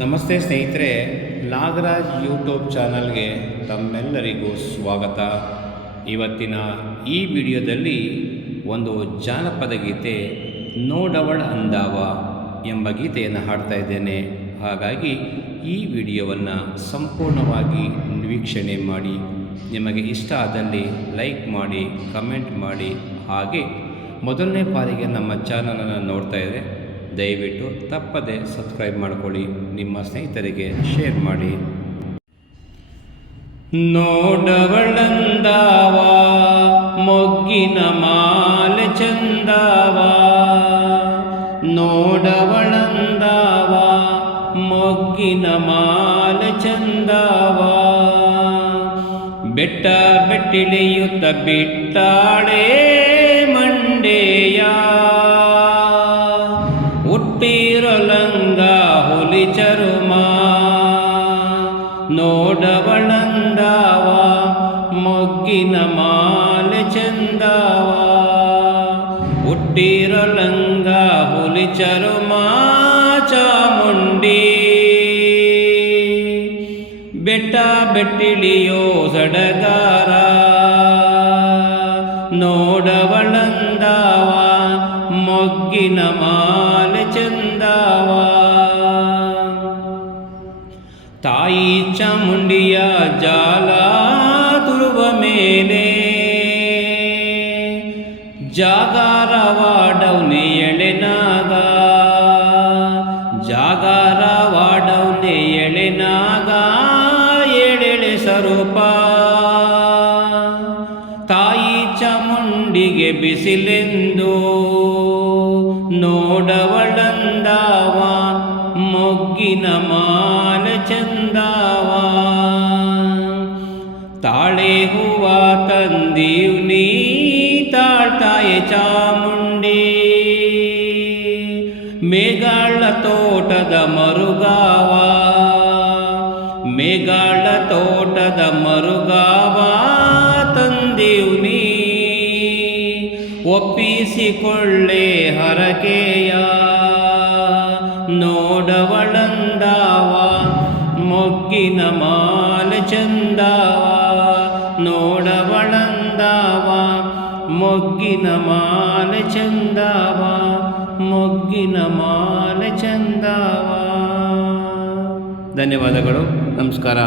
ನಮಸ್ತೆ ಸ್ನೇಹಿತರೆ, ನಾಗರಾಜ್ ಯೂಟ್ಯೂಬ್ ಚಾನಲ್ಗೆ ತಮ್ಮೆಲ್ಲರಿಗೂ ಸ್ವಾಗತ. ಇವತ್ತಿನ ಈ ವಿಡಿಯೋದಲ್ಲಿ ಒಂದು ಜಾನಪದ ಗೀತೆ ನೋಡವಳ ಅಂದಾವ ಎಂಬ ಗೀತೆಯನ್ನು ಹಾಡ್ತಾ ಇದ್ದೇನೆ. ಹಾಗಾಗಿ ಈ ವಿಡಿಯೋವನ್ನು ಸಂಪೂರ್ಣವಾಗಿ ವೀಕ್ಷಣೆ ಮಾಡಿ, ನಿಮಗೆ ಇಷ್ಟ ಆದಲ್ಲಿ ಲೈಕ್ ಮಾಡಿ, ಕಮೆಂಟ್ ಮಾಡಿ. ಹಾಗೆ ಮೊದಲನೇ ಬಾರಿಗೆ ನಮ್ಮ ಚಾನಲನ್ನು ನೋಡ್ತಾ ಇದ್ದರೆ ದಯವಿಟ್ಟು ತಪ್ಪದೆ ಸಬ್ಸ್ಕ್ರೈಬ್ ಮಾಡಿಕೊಳ್ಳಿ, ನಿಮ್ಮ ಸ್ನೇಹಿತರಿಗೆ ಶೇರ್ ಮಾಡಿ. ನೋಡವಳಂದಾವ ಮೊಗ್ಗಿನ ಮಾಲೆ ಚಂದಾವ, ನೋಡವಳಂದಾವ ಮೊಗ್ಗಿನ ಮಾಲೆ ಚಂದಾವ. ಬೆಟ್ಟ ಬೆಟ್ಟಿಳಿಯುತ್ತ ಬಿಟ್ಟಾಳೆ ಮಂಡೆಯ, ಹುಟ್ಟಿರೊಲಂಗ ಹುಲಿ ಚರುಮ. ನೋಡವಳಂದಾವ ಮೊಗ್ಗಿನ ಮಾಲೆ ಚಂದಾವ, ಹುಟ್ಟಿರೊಲಂಗ ಹುಲಿ ಚರುಮ ಚಾಮುಂಡಿ. ಬೆಟ್ಟ ಬೆಟ್ಟಿಳಿಯೋ ಸಡಗಾರ, ನೋಡವಳಂದಾವ ಮೊಗ್ಗಿನ ಮಾಲೆ ಚಂದಾವ. ತಾಯಿ ಚಾಮುಂಡಿಯ ಜಾಲ ತುರುವ ಮೇಲೆ, ಜಾಗಾರವಾಡವ್ನೆ ಎಳೆನಾಗ, ಜಾಗಾರವಾಡವ್ನೆ ಎಳೆನಾಗ ಎಳೆಳೆ ಸ್ವರೂಪ. ತಾಯಿ ಚಾಮುಂಡಿಗೆ ಬಿಸಿಲೆಂದು ನೋಡವಳಂದಾವ ಮೊಗ್ಗಿನ ಮಾಲೆ ಚಂದಾವ. ತಾಳೆ ಹೂವ ತಂದೀವ್ನಿ ತಾಳ್ತಾಯೆ ಚಾಮುಂಡಿ, ಮೇಘಾಳ ತೋಟದ ಮರುಗಾವ, ಮೇಘಾಳ ತೋಟದ ಮರುಗಾವ ತಂದೀವ್ನಿ. ಒಪ್ಪಿಸಿಕೊಳ್ಳೆ ಹರಕೆಯ, ನೋಡವಳಂದಾವ ಮೊಗ್ಗಿನ ಮಾಲೆ ಚಂದಾವ, ನೋಡವಳಂದಾವ ಮೊಗ್ಗಿನ ಮಾಲೆ ಚಂದಾವ, ಮೊಗ್ಗಿನ ಮಾಲೆ ಚಂದಾವ. ಧನ್ಯವಾದಗಳು, ನಮಸ್ಕಾರ.